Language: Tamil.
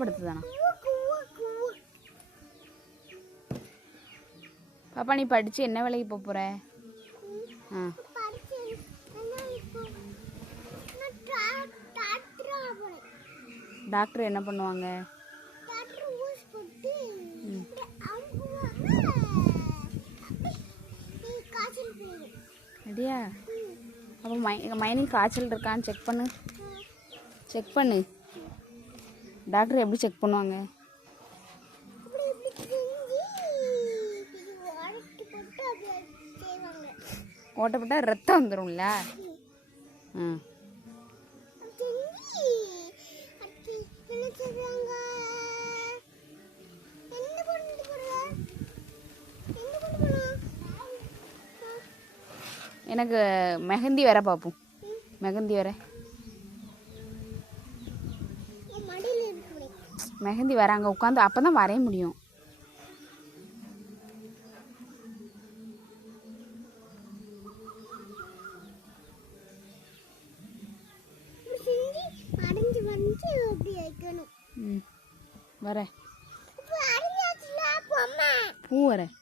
படுத்துதானா? பாப்பா நீ படிச்சு என்ன வேலைக்கு போக போற? டாக்டர் என்ன பண்ணுவாங்க? அப்படியா? அப்போ மைனுக்கு காய்ச்சல் இருக்கான்னு செக் பண்ணு. டாக்டர் எப்படி செக் பண்ணுவாங்க? ஓட்டப்பட்டா ரத்தம் வந்துடும்ல. எனக்கு மெஹந்தி வர பார்ப்போம். மெஹந்தி வர அங்கே உட்காந்து அப்போ தான் வரைய முடியும். வரேன். பூ வரேன்.